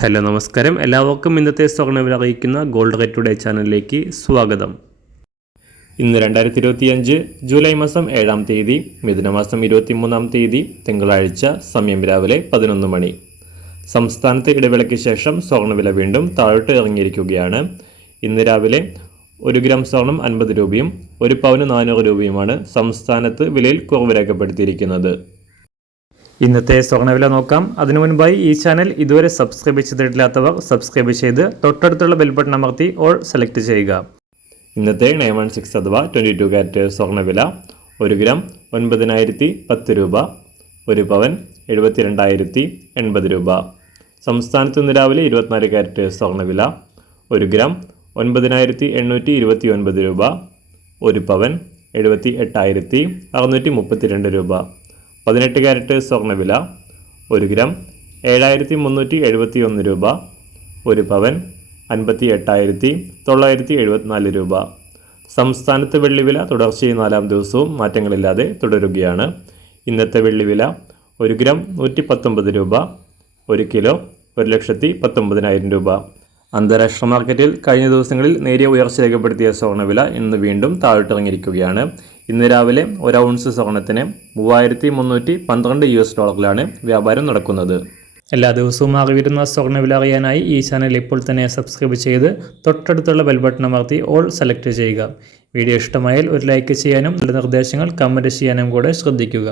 Hello നമസ്കാരം, എല്ലാവർക്കും ഇന്നത്തെ സ്വർണ്ണവില അറിയിക്കുന്ന ഗോൾഡ് റേറ്റ് ടുഡേ ചാനലിലേക്ക് സ്വാഗതം. ഇന്ന് 2025 ജൂലൈ മാസം 7-ാം തീയതി, മിഥുനമാസം 23-ാം തീയതി തിങ്കളാഴ്ച, സമയം രാവിലെ 11 മണി. സംസ്ഥാനത്ത് ഇടവേളയ്ക്ക് ശേഷം സ്വർണ്ണവില വീണ്ടും താഴോട്ട് ഇറങ്ങിയിരിക്കുകയാണ്. ഇന്ന് രാവിലെ 1 ഗ്രാം സ്വർണം 50 രൂപയും 1 പവന് 400 രൂപയുമാണ് സംസ്ഥാനത്ത് വിലയിൽ കുറവ് രേഖപ്പെടുത്തിയിരിക്കുന്നത്. ഇന്നത്തെ സ്വർണ്ണവില നോക്കാം. അതിനു മുൻപായി ഈ ചാനൽ ഇതുവരെ സബ്സ്ക്രൈബ് ചെയ്തിട്ടില്ലാത്തവർ സബ്സ്ക്രൈബ് ചെയ്ത് തൊട്ടടുത്തുള്ള ബെൽ ബട്ടൺ അമർത്തി ഓൾ സെലക്ട് ചെയ്യുക. ഇന്നത്തെ 916 അഥവാ 22 കാരറ്റ് സ്വർണ്ണവില 1 ഗ്രാം 9010 രൂപ, 1 പവൻ 72,080 രൂപ. സംസ്ഥാനത്ത് ഇന്ന് രാവിലെ 24 കാരറ്റ് സ്വർണ്ണവില 1 ഗ്രാം 9829 രൂപ, 1 പവൻ 78,632 രൂപ. 18 കാരറ്റ് സ്വർണ്ണവില 1 ഗ്രാം 7,371 രൂപ, 1 പവൻ 58,974 രൂപ. സംസ്ഥാനത്ത് വെള്ളിവില തുടർച്ചയായി 4-ാം ദിവസവും മാറ്റങ്ങളില്ലാതെ തുടരുകയാണ്. ഇന്നത്തെ വെള്ളിവില 1 ഗ്രാം 119 രൂപ, 1 കിലോ 1,19,000 രൂപ. അന്താരാഷ്ട്ര മാർക്കറ്റിൽ കഴിഞ്ഞ ദിവസങ്ങളിൽ നേരിയ ഉയർച്ച രേഖപ്പെടുത്തിയ സ്വർണ്ണവില ഇന്ന് വീണ്ടും താഴോട്ടിറങ്ങിയിരിക്കുകയാണ്. ഇന്ന് രാവിലെ 1 ഔൺസ് സ്വർണ്ണത്തിന് $3,312 വ്യാപാരം നടക്കുന്നത്. എല്ലാ ദിവസവും അറിവിരുന്ന സ്വർണ്ണവില അറിയാനായി ഈ ചാനൽ ഇപ്പോൾ തന്നെ സബ്സ്ക്രൈബ് ചെയ്ത് തൊട്ടടുത്തുള്ള ബെൽ ബട്ടൺ അമർത്തി ഓൾ സെലക്ട് ചെയ്യുക. വീഡിയോ ഇഷ്ടമായാൽ ഒരു ലൈക്ക് ചെയ്യാനും നല്ല നിർദ്ദേശങ്ങൾ കമൻറ്റ് ചെയ്യാനും കൂടെ ശ്രദ്ധിക്കുക.